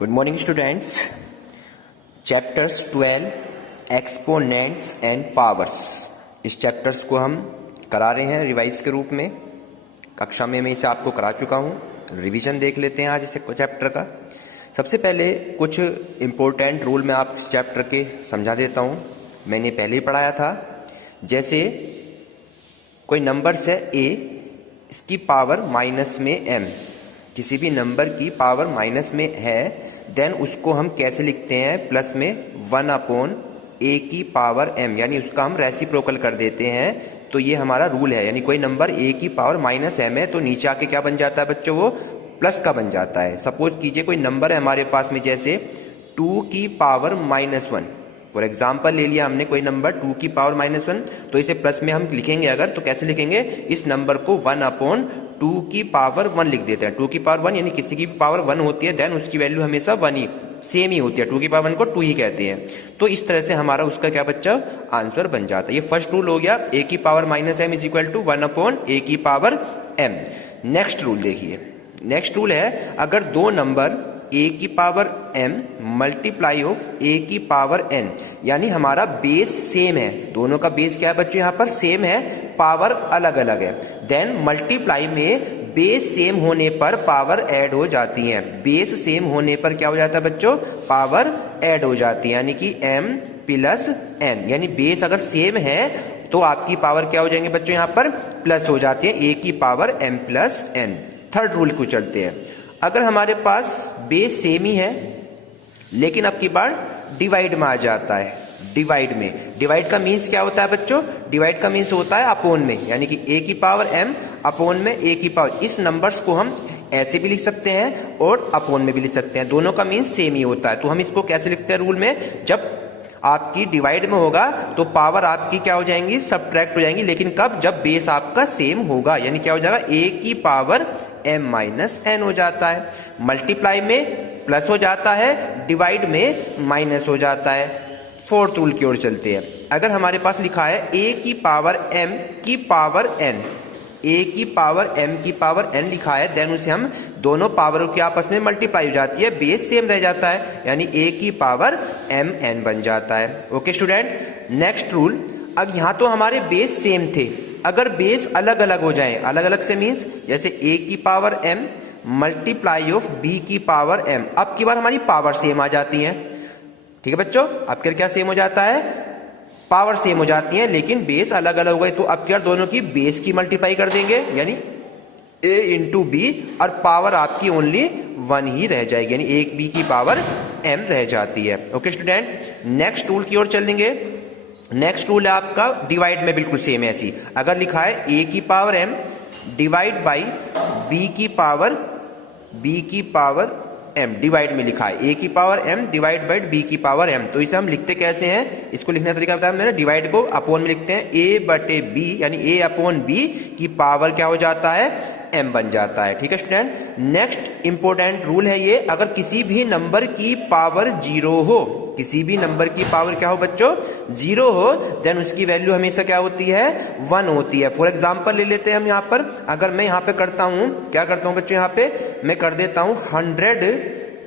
Good morning students. Chapters 12 exponents and powers, इस chapters को हम करा रहे हैं रिवाइज के रूप में। कक्षा में मैं इसे आपको करा चुका हूँ। रिवीजन देख लेते हैं आज इस चैप्टर का। सबसे पहले कुछ इम्पोर्टेंट रूल मैं आप इस चैप्टर के समझा देता हूँ। मैंने पहले ही पढ़ाया था। जैसे कोई नंबर्स है a, इसकी पावर माइनस में m, किसी भी नंबर की पावर माइनस में है, देन उसको हम कैसे लिखते हैं? प्लस में 1/a की पावर m, यानी उसका हम रेसिप्रोकल कर देते हैं। तो ये हमारा रूल है। यानी कोई नंबर a की पावर माइनस m है तो नीचे आके क्या बन जाता है बच्चों? वो प्लस का बन जाता है। सपोज कीजिए कोई नंबर है हमारे पास में, जैसे 2 की पावर -1, फॉर एग्जाम्पल ले लिया हमने कोई नंबर 2 की पावर -1, तो इसे प्लस में हम लिखेंगे अगर, तो कैसे लिखेंगे? इस नंबर को 1/2 की पावर 1 लिख देते हैं। 2 की पावर 1 यानी किसी की पावर 1 होती है, देन उसकी वैल्यू हमेशा 1 ही सेम ही होती है। 2 की पावर 1 को 2 ही कहते हैं। तो इस तरह से हमारा उसका क्या बच्चा आंसर बन जाता है। ये फर्स्ट रूल हो गया, a की power -m is equal to 1/a की पावर m। नेक्स्ट रूल देखिए। नेक्स्ट रूल है, अगर दो नंबर a की power m multiply of a की पावर n, यानी हमारा बेस सेम है, दोनों का बेस क्या है बच्चों? यहाँ पर सेम है, पावर अलग अलग है। देन मल्टीप्लाई में बेस सेम होने पर पावर ऐड हो जाती है। बेस सेम होने पर क्या हो जाता है बच्चों? पावर ऐड हो जाती है, यानी कि m प्लस n, यानी बेस अगर सेम है तो आपकी पावर क्या हो जाएंगे बच्चों? यहाँ पर प्लस हो जाती है, a की power m plus n। Third rule को चलते हैं। अगर हमारे पास बेस सेम ही है लेकिन अब की बार डिवाइड में आ जाता है। डिवाइड में, डिवाइड का मीन्स क्या होता है बच्चों? डिवाइड का मीन्स होता है अपोन में, यानी कि a की पावर m अपोन में a की पावर। इस नंबर्स को हम ऐसे भी लिख सकते हैं और अपोन में भी लिख सकते हैं, दोनों का मीन्स सेम ही होता है। तो हम इसको कैसे लिखते हैं रूल में? जब आपकी डिवाइड में होगा तो पावर आपकी क्या हो जाएंगी? सब्ट्रैक्ट हो जाएंगी। लेकिन कब? जब बेस आपका सेम होगा, यानी क्या हो जाएगा? a की पावर m माइनस n हो जाता है। मल्टीप्लाई में प्लस हो जाता है, डिवाइड में माइनस हो जाता है। फोर्थ रूल की ओर चलते हैं। अगर हमारे पास लिखा है a की पावर m की पावर n, a की पावर m की पावर n लिखा है, देन उसे हम दोनों पावरों के आपस में मल्टीप्लाई हो जाती है, बेस सेम रह जाता है, यानी a की पावर m n बन जाता है। Okay student, next rule. अब यहाँ तो हमारे बेस सेम थे, अगर बेस अलग अलग हो जाए, अलग अलग से मीन्स जैसे a की power m multiply of b की पावर m, अब की बार हमारी पावर सेम आ जाती है। ठीक है बच्चों, अब क्या सेम हो जाता है? पावर सेम हो जाती है, लेकिन बेस अलग अलग हो गए तो अब क्या दोनों की बेस की मल्टीप्लाई कर देंगे, यानी a इंटू बी, और पावर आपकी ओनली 1 ही रह जाएगी, यानी एक b की पावर m रह जाती है। ओके स्टूडेंट, नेक्स्ट रूल की ओर चलेंगे। नेक्स्ट रूल है आपका डिवाइड में बिल्कुल सेम है। ऐसी अगर लिखा है a की power m divide by b की पावर m, डिवाइड में लिखा है a की power m divide by b की पावर m, तो इसे हम लिखते कैसे हैं? इसको लिखने का तरीका बताया मैंने। डिवाइड को अपोन में लिखते हैं, a बटे b, यानी a अपॉन b की पावर क्या हो जाता है? m बन जाता है। ठीक है स्टूडेंट, नेक्स्ट इंपॉर्टेंट रूल है ये, अगर किसी भी नंबर की पावर 0 हो, किसी भी नंबर की पावर क्या हो बच्चों? 0 हो, देन उसकी वैल्यू हमेशा क्या होती है? 1 होती है। फॉर एग्जांपल ले लेते हैं हम यहाँ पर। अगर मैं यहाँ पे करता हूँ, क्या करता हूँ बच्चों? यहाँ पे मैं कर देता हूँ 100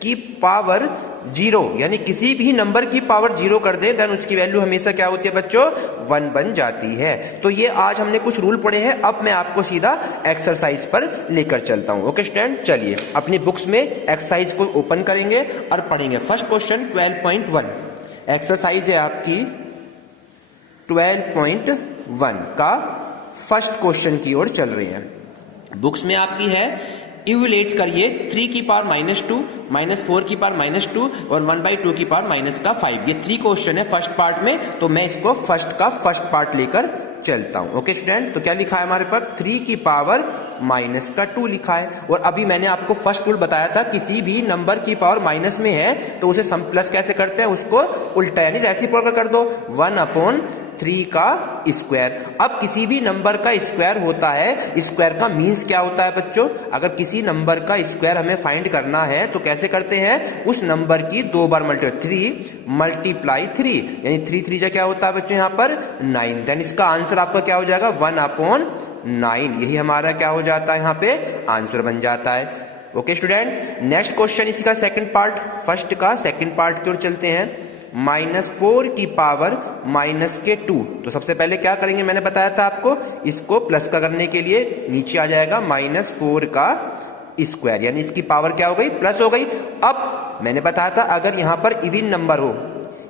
की पावर 0, यानी किसी भी नंबर की पावर 0 कर दें, देन उसकी वैल्यू हमेशा क्या होती है बच्चों? 1 बन जाती है। तो ये आज हमने कुछ रूल पढ़े हैं। अब मैं आपको सीधा एक्सरसाइज पर लेकर चलता हूं। ओके स्टूडेंट, चलिए अपनी बुक्स में एक्सरसाइज को ओपन करेंगे और पढ़ेंगे। फर्स्ट क्वेश्चन 12.1 एक्सरसाइज है आपकी 12.1 का फर्स्ट क्वेश्चन की ओर चल रही है। बुक्स में आपकी है, इवैल्यूएट करिए 3 की पावर -2, -4 की पावर -2 और 1/2 की पावर -5। ये 3 क्वेश्चन है फर्स्ट पार्ट में, तो मैं इसको फर्स्ट पार्ट लेकर चलता हूं। ओके स्टूडेंट, तो क्या लिखा है हमारे पास? 3 की पावर -2 लिखा है। और अभी मैंने आपको फर्स्ट रूल बताया था, किसी भी नंबर की पावर माइनस में है तो उसे सम प्लस कैसे करते हैं? उसको उल्टा यानी रेसिप्रोकल कर दो, 1/3 का स्क्वायर। अब किसी भी नंबर का स्क्वायर होता है, स्क्वायर का मीन्स क्या होता है बच्चों? अगर किसी नंबर का स्क्वायर हमें फाइंड करना है तो कैसे करते हैं? उस नंबर की 2 बार मल्टीप्लाई, 3 मल्टीप्लाई 3, यानी 3 3 क्या होता है बच्चों? यहाँ पर 9। देन इसका आंसर आपका क्या हो जाएगा? 1/9। यही हमारा क्या हो जाता है? यहाँ पे आंसर बन जाता है। ओके स्टूडेंट, नेक्स्ट क्वेश्चन इसी का सेकंड पार्ट, फर्स्ट का सेकंड पार्ट की ओर चलते हैं। -4 की पावर -2। तो सबसे पहले क्या करेंगे, मैंने बताया था आपको, इसको प्लस का करने के लिए नीचे आ जाएगा -4 का स्क्वायर, यानी इसकी पावर क्या हो गई, प्लस हो गई। अब मैंने बताया था अगर यहां पर इवन नंबर हो,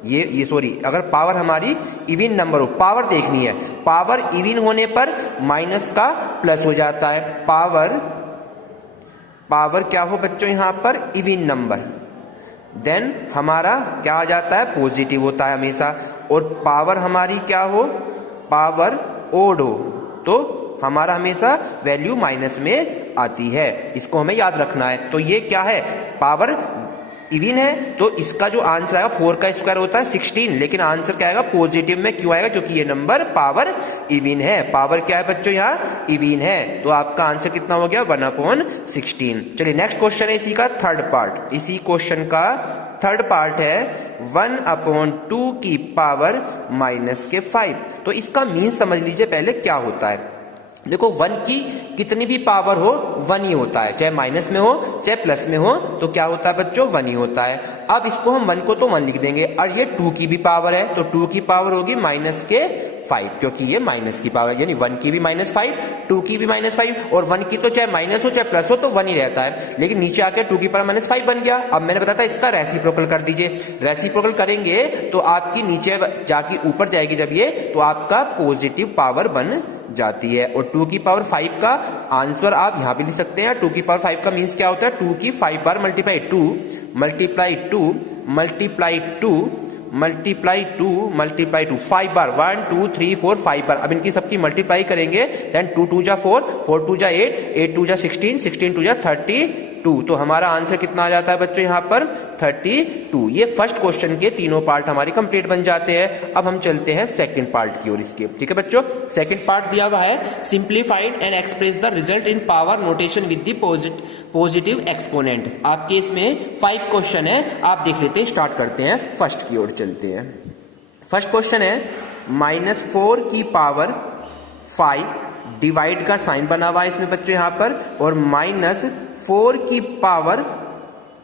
ये सॉरी, अगर पावर हमारी इवन नंबर हो, पावर देखनी है, पावर इवन होने पर माइनस का प्लस हो जाता है। पावर क्या हो बच्चों यहां पर, इवन नंबर, देन हमारा क्या आ जाता है, पॉजिटिव होता है हमेशा। और पावर हमारी क्या हो, पावर ओड हो, तो हमारा हमेशा वैल्यू माइनस में आती है। इसको हमें याद रखना है। तो ये क्या है, पावर इवन है, तो इसका जो आंसर आएगा 4 का स्क्वायर होता है 16, लेकिन आंसर क्या आएगा, पॉजिटिव में। क्यों आएगा, क्योंकि ये नंबर पावर इवन है। पावर क्या है बच्चों, यहाँ इवन है, तो आपका आंसर कितना हो गया, 1/16। चलिए नेक्स्ट क्वेश्चन है इसी का थर्ड पार्ट। इसी क्वेश्चन का थर्ड पार्ट है 1/2 की पावर -5। तो इसका मीन समझ लीजिए पहले क्या होता है। देखो 1 की कितनी भी पावर हो 1 ही होता है, चाहे माइनस में हो चाहे प्लस में हो, तो क्या होता है बच्चों, 1 ही होता है। अब इसको हम 1 को तो 1 लिख देंगे, और ये 2 की भी पावर है, तो 2 की पावर होगी -5, क्योंकि ये माइनस की पावर, यानी 1 की भी -5, 2 की भी -5, और 1 की तो चाहे माइनस हो चाहे प्लस हो तो 1 ही रहता है। लेकिन नीचे आके 2 की पावर -5 बन गया। अब मैंने बताया था इसका रेसिप्रोकल कर दीजिए। रेसिप्रोकल करेंगे तो आपकी नीचे जाके ऊपर जाएगी जब ये, तो आपका पॉजिटिव पावर बन जाती है। और 2 की पावर 5 का आंसर आप यहां भी लिख सकते हैं। 2 की पावर 5 का मीन्स क्या होता है, 2 की 5 बार multiply 2 multiply 2 multiply 2 multiply 2 multiply 2, 5 बार, 1 2 3 4 5 बार। अब इनकी सबकी मल्टीप्लाई करेंगे, देन 2 2 जा 4, 4 2 जा 8, 8 2 जा 16, 16 2 जा 32। तो हमारा आंसर कितना आ जाता है बच्चों यहाँ पर, 32। ये फर्स्ट क्वेश्चन के तीनों पार्ट हमारे कंप्लीट बन जाते हैं। अब हम चलते हैं सेकंड पार्ट की ओर इसके, ठीक है बच्चों। सेकंड पार्ट दिया हुआ है, simplified and express the result in power notation with the positive exponent. आपके इसमें 5 क्वेश्चन है, आप देख लेते हैं। स्टार्ट करते हैं, फर्स्ट की ओर चलते हैं। फर्स्ट क्वेश्चन है -4 की पावर 5, डिवाइड का साइन बना हुआ है इसमें बच्चों यहाँ पर, और -4 की पावर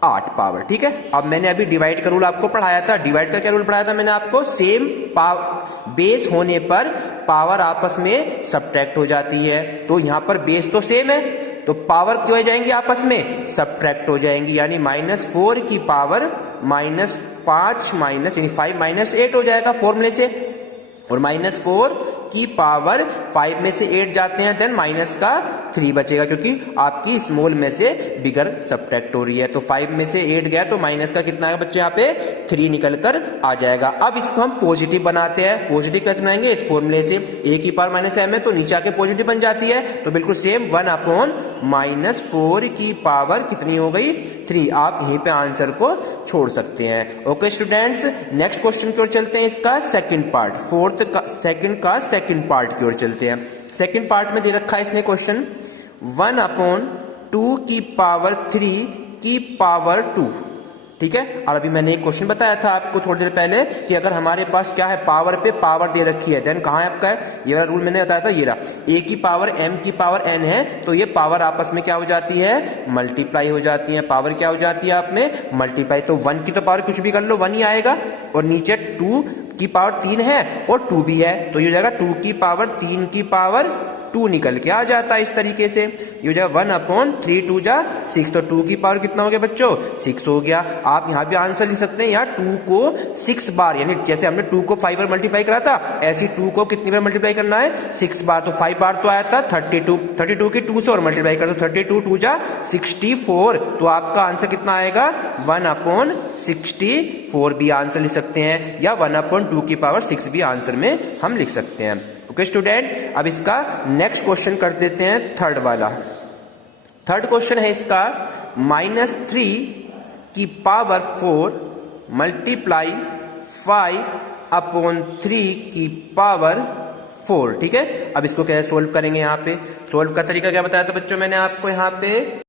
8 पावर, ठीक है। अब मैंने अभी डिवाइड का रूल आपको पढ़ाया था। डिवाइड का क्या रूल पढ़ाया था मैंने आपको, सेम बेस होने पर पावर आपस में सब्ट्रैक्ट हो जाती है। तो यहां पर बेस तो सेम है, तो पावर क्यों हो जाएंगी, आपस में सब्ट्रैक्ट हो जाएंगी, यानी -4 की पावर -5 यानी 5 -8 हो जाएगा फॉर्मूले से। और -4 की पावर 5 में से 8 जाते हैं, देन माइनस का 3 बचेगा, क्योंकि आपकी स्मॉल में से बिगर सब्ट्रैक्ट हो रही है। तो 5 में से 8 गया तो माइनस का कितना है बच्चे, यहाँ पे 3 निकल कर आ जाएगा। अब इसको हम पॉजिटिव बनाते हैं। पॉजिटिव कैसे बनाएंगे, इस फॉर्मूले से, a की पावर -m है तो नीचे आके पॉजिटिव बन जाती है, तो बिल्कुल सेम 1/-4 की पावर कितनी हो गई, 3। आप यहीं पे आंसर को छोड़ सकते हैं। ओके स्टूडेंट्स, नेक्स्ट क्वेश्चन की ओर चलते हैं। इसका सेकंड पार्ट, सेकंड पार्ट की ओर चलते हैं। सेकंड पार्ट में दे रखा है इसने क्वेश्चन 1/2 की पावर 3 की पावर 2, ठीक है। और अभी मैंने एक क्वेश्चन बताया था आपको थोड़ी देर पहले कि अगर हमारे पास क्या है, पावर पे पावर दे रखी है, देन कहाँ है आपका है, ये वाला रूल मैंने बताया था, ये रहा, a की पावर m की पावर n है, तो ये पावर आपस में क्या हो जाती है, मल्टीप्लाई हो जाती है। पावर क्या हो जाती है आप में, मल्टीप्लाई। तो 1 की तो पावर कुछ भी कर लो 1 ही आएगा, और नीचे 2 की पावर 3 है और 2 भी है, तो ये हो जाएगा 2 की पावर 3 की पावर 2 निकल के आ जाता है इस तरीके से। ये हो जाएगा 1/3 2 जा 6, तो 2 की पावर कितना हो गया बच्चों, 6 हो गया। आप यहाँ भी आंसर लिख सकते हैं, यहाँ 2 को 6 बार, यानी जैसे हमने 2 को 5 बार मल्टीप्लाई करा था, ऐसे 2 को कितनी बार मल्टीप्लाई करना है, 6 बार। तो 5 बार तो आया था 32 की 2 से और मल्टीप्लाई कर दो, 32 2 जा 64, तो आपका आंसर कितना आएगा, 1/64 भी आंसर लिख सकते हैं, या 1/2 की पावर 6 भी आंसर में हम लिख सकते हैं। ओके स्टूडेंट, अब इसका नेक्स्ट क्वेश्चन कर देते हैं, थर्ड वाला। थर्ड क्वेश्चन है इसका -3 की पावर 4 मल्टीप्लाई 5/3 की पावर 4, ठीक है। अब इसको कैसे सोल्व करेंगे, यहाँ पे सोल्व का तरीका क्या बताया था बच्चों मैंने आपको यहाँ पे,